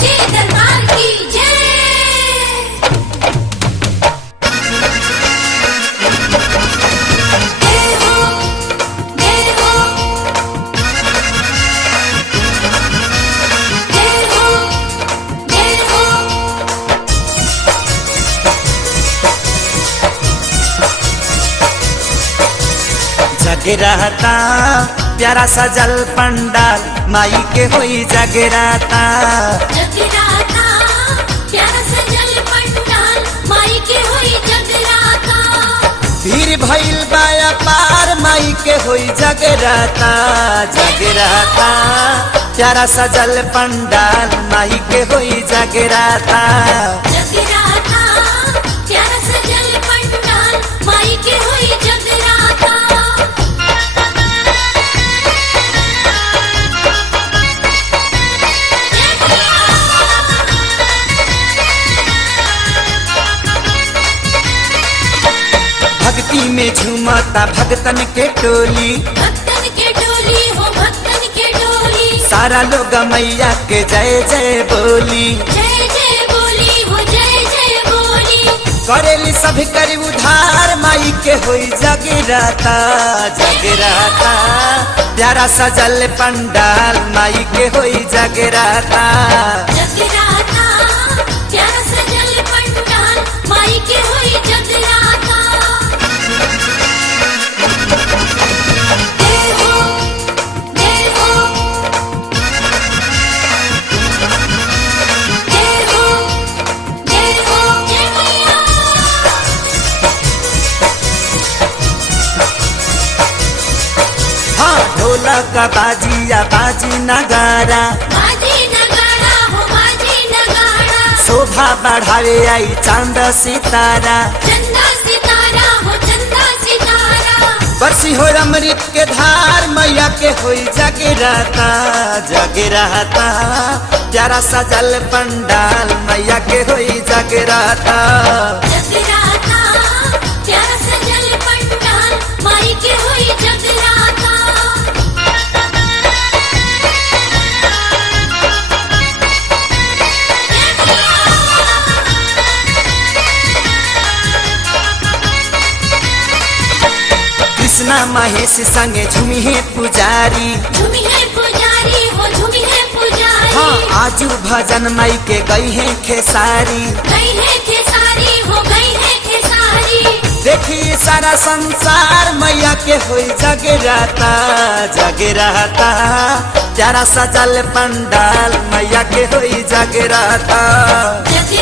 सच्चे दरबार की जय। जय हो जय हो जय हो जय हो। जगराता प्यारा सजल पंडाल माई के होई जगराता। जगराता प्यारा सजल पंडाल माई के होई जगराता। भीड़ भइल बाया पार माई के होई जगराता। जगराता प्यारा सजल पंडाल माई के होई जगराता। जगराता प्यारा सजल पंडाल माई के होई जगराता। भक्ति में झूमता भक्तन के टोली। भक्तन के टोली हो भक्तन के टोली। सारा लोग मैया के जय जय बोली। जय जय बोली हो जय जय बोली। करेली सभी करी उधार माई के होई जगराता। जगराता प्यारा सजल पंडाल माई के होई जगराता। जगराता प्यारा सजल पंडाल माई के होई जगराता। जय हो जय हो जय हो जय हो जय मैया। हाँ ढोलक बाजिया बाजी नगारा। बाजी नगाड़ा हो बाजी नगाड़ा। शोभा बढ़ावे आई चांद सितारा। चंदा सितारा हो चंदा सितारा। बरसी हो अमृत के धार मैया के होई जगराता। जगराता प्यारा सजल पंडाल मैया के होई जगराता। जगराता प्यारा सजल पंडाल माई के होई जगराता। कृष्णा महेश संगे झूमी है पुजारी। झूमी है पुजारी हो झूमी है पुजारी। हाँ आजू भजन माई के गई है खेसारी। गई है खेसारी हो गई है खेसारी। देखी सारा संसार मैया के होई जगराता। जगराता प्यारा सजल पंडाल मैया के होई जगराता। जगराता